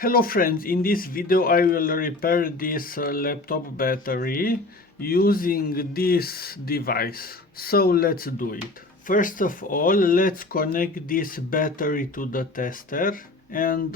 Hello friends, in this video I will repair this laptop battery using this device. So let's do it. First of all, let's connect this battery to the tester and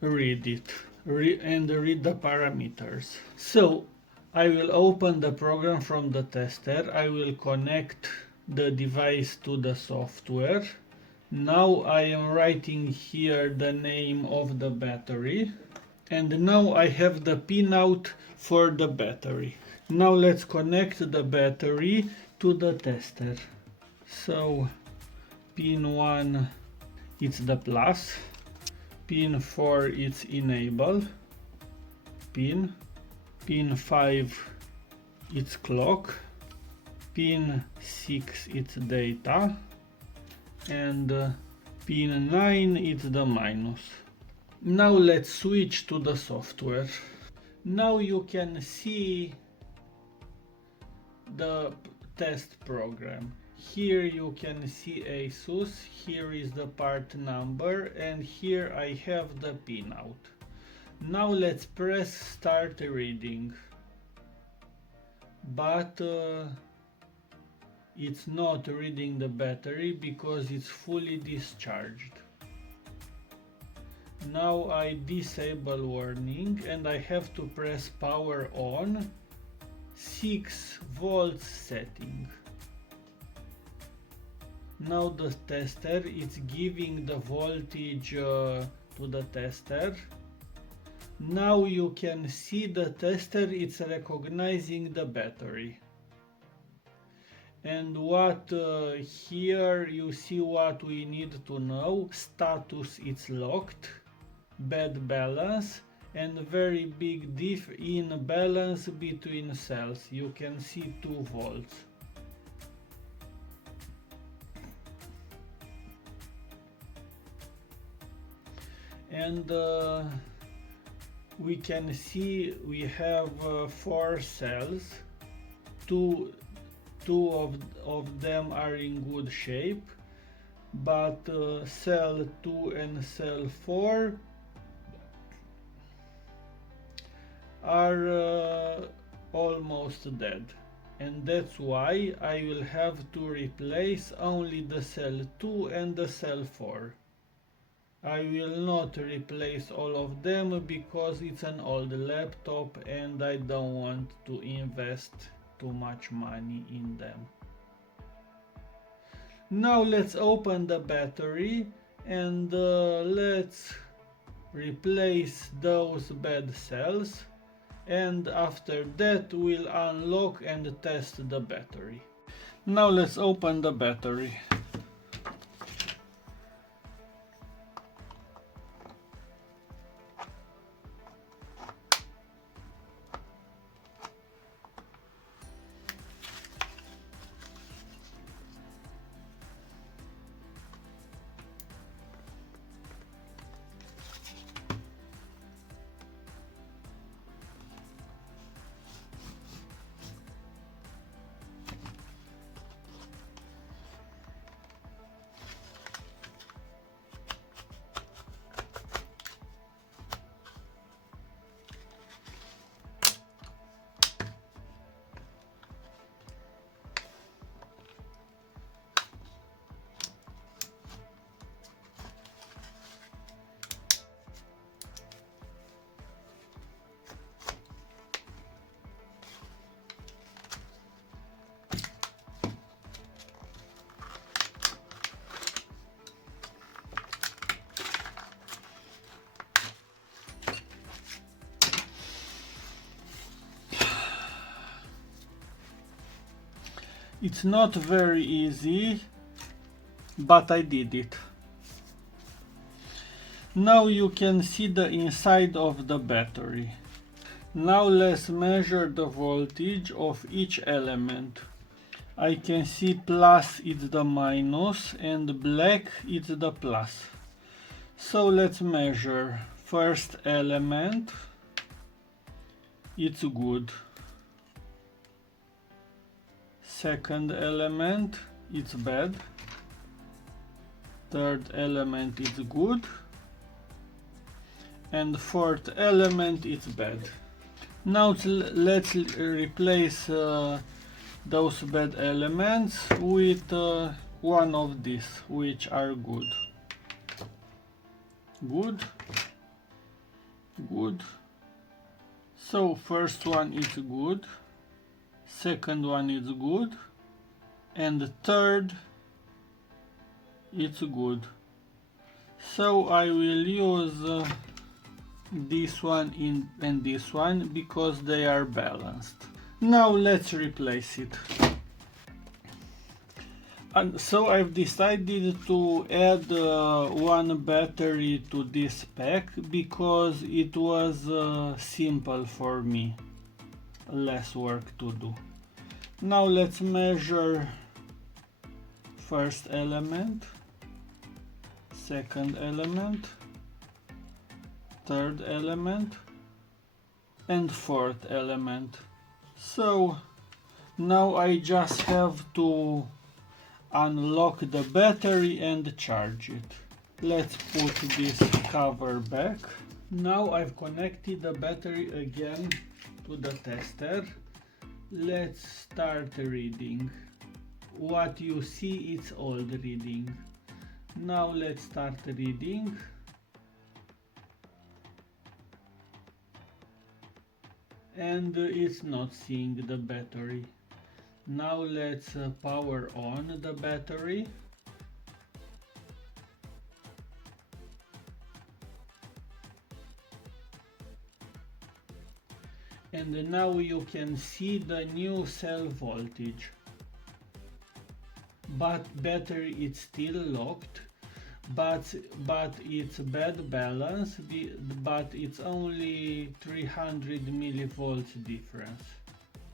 read it and read the parameters. So I will open the program from the tester. I will connect the device to the software. Now I am writing here the name of the battery, and now I have the pinout for the battery. Now let's connect the battery to the tester. So pin 1 it's the plus, pin 4 it's enable, pin 5 it's clock, pin 6 it's data, and pin 9 is the minus. Now let's switch to the software. Now you can see the test program. Here you can see Asus, here is the part number, and here I have the pinout. Now let's press start reading, but it's not reading the battery because it's fully discharged. Now I disable warning and I have to press power on, 6 volts setting. Now the tester is giving the voltage to the tester. Now you can see the tester is recognizing the battery. And what here you see what we need to know: status it's locked, bad balance, and very big diff in balance between cells. You can see 2 volts. And we can see we have 4 cells, two of them are in good shape, but cell 2 and cell 4 are almost dead, and that's why I will have to replace only the cell 2 and the cell 4. I will not replace all of them because it's an old laptop and I don't want to invest too much money in them. Now let's open the battery and let's replace those bad cells, and after that we'll unlock and test the battery. Now let's open the battery. It's not very easy, but I did it. Now you can see the inside of the battery. Now let's measure the voltage of each element. I can see plus is the minus and black is the plus. So let's measure. First element, it's good. Second element, it's bad. Third element is good. and fourth element is bad. Now let's replace those bad elements with one of these, which are good. Good. So first one is good, second one is good, and the third is good. So I will use this one and this one because they are balanced. Now let's replace it. And so I've decided to add one battery to this pack because it was simple for me, less work to do. Now let's measure first element, second element, third element, and fourth element. So now I just have to unlock the battery and charge it. Let's put this cover back. Now I've connected the battery again to the tester. Let's start reading. What you see is old reading. Now let's start reading. And it's not seeing the battery. Now let's power on the battery. And now you can see the new cell voltage. But battery is still locked, but it's bad balance, but it's only 300 millivolts difference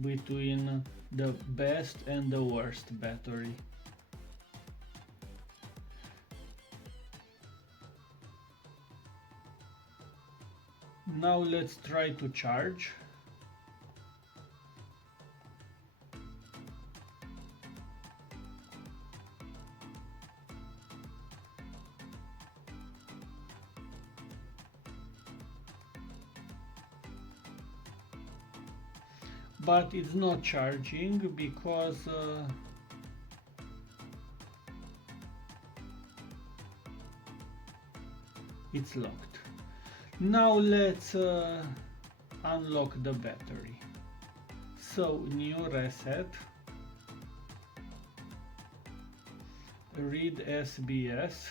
between the best and the worst battery. Now let's try to charge. But it's not charging because it's locked. Now let's unlock the battery. So new reset, read SBS,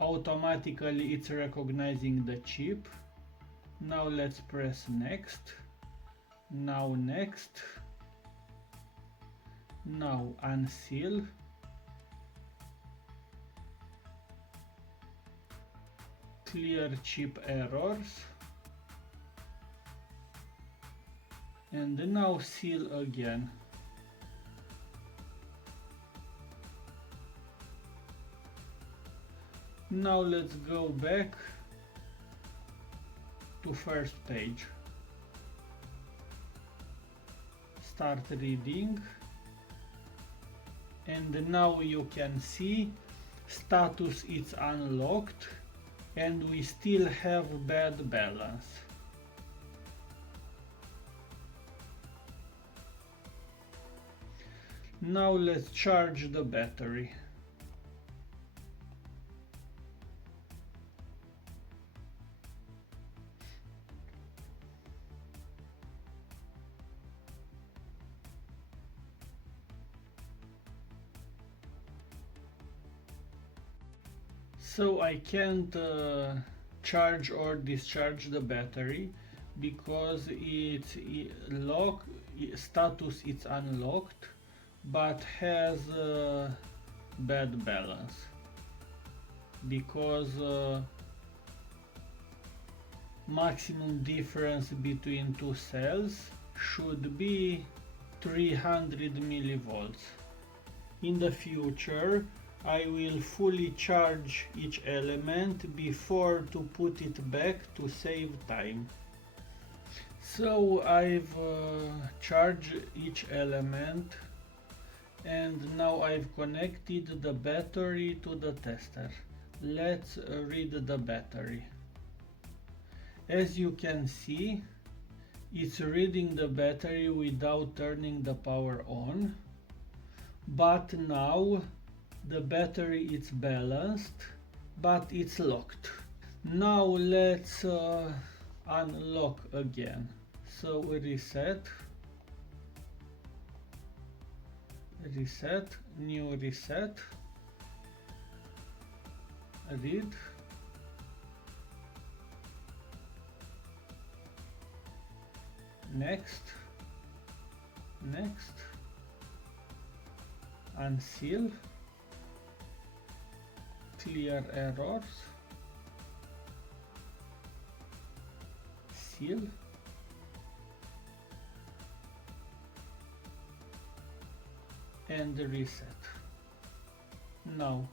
automatically it's recognizing the chip. Now let's press next. Now next. Now unseal. Clear chip errors. And now seal again. Now let's go back to first page. Start reading. And now you can see status is unlocked and we still have bad balance. Now let's charge the battery. So I can't charge or discharge the battery because it's status is unlocked but has bad balance because maximum difference between two cells should be 300 millivolts. In the future I will fully charge each element before to put it back to save time. So I've charged each element And now I've connected the battery to the tester. Let's read the battery. As you can see, it's reading the battery without turning the power on. But now the battery is balanced, but it's locked. Now let's unlock again. So we reset, new reset, read, next, unseal, clear errors, seal, and reset. Now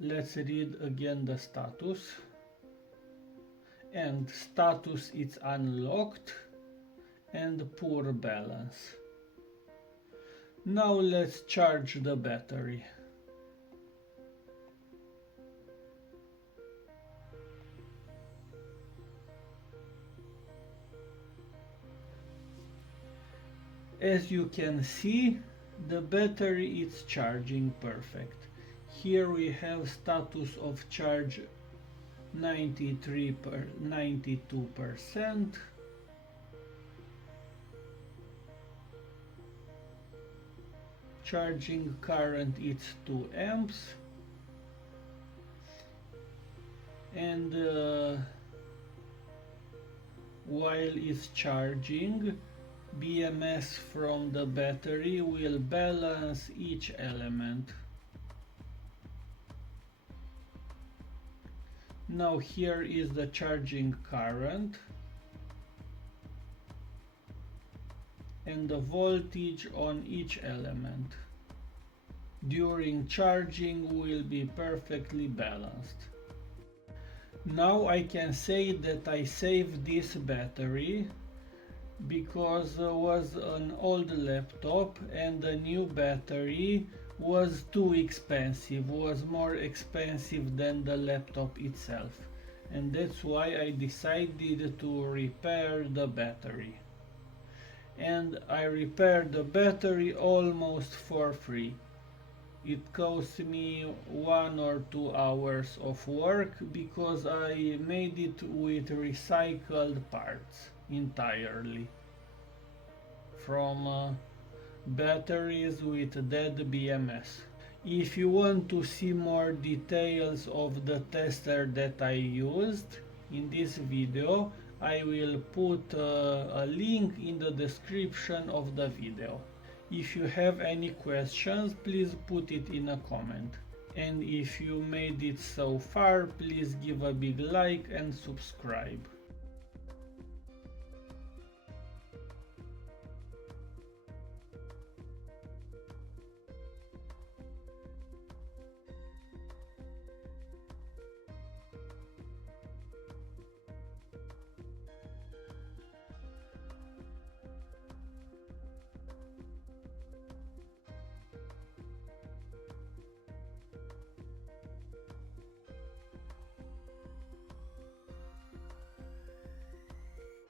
let's read again the status, and status is unlocked and poor balance. Now let's charge the battery. As you can see, the battery is charging perfect. Here we have status of charge 92%. Charging current is 2 amps. And while it's charging, BMS from the battery will balance each element. Now here is the charging current and the voltage on each element. During charging will be perfectly balanced. Now I can say that I saved this battery because it was an old laptop and the new battery was too expensive, was more expensive than the laptop itself, and that's why I decided to repair the battery. And I repaired the battery almost for free. It cost me 1 or 2 hours of work because I made it with recycled parts entirely from batteries with dead BMS. If you want to see more details of the tester that I used in this video, I will put a link in the description of the video. If you have any questions, please put it in a comment. And if you made it so far, please give a big like and subscribe.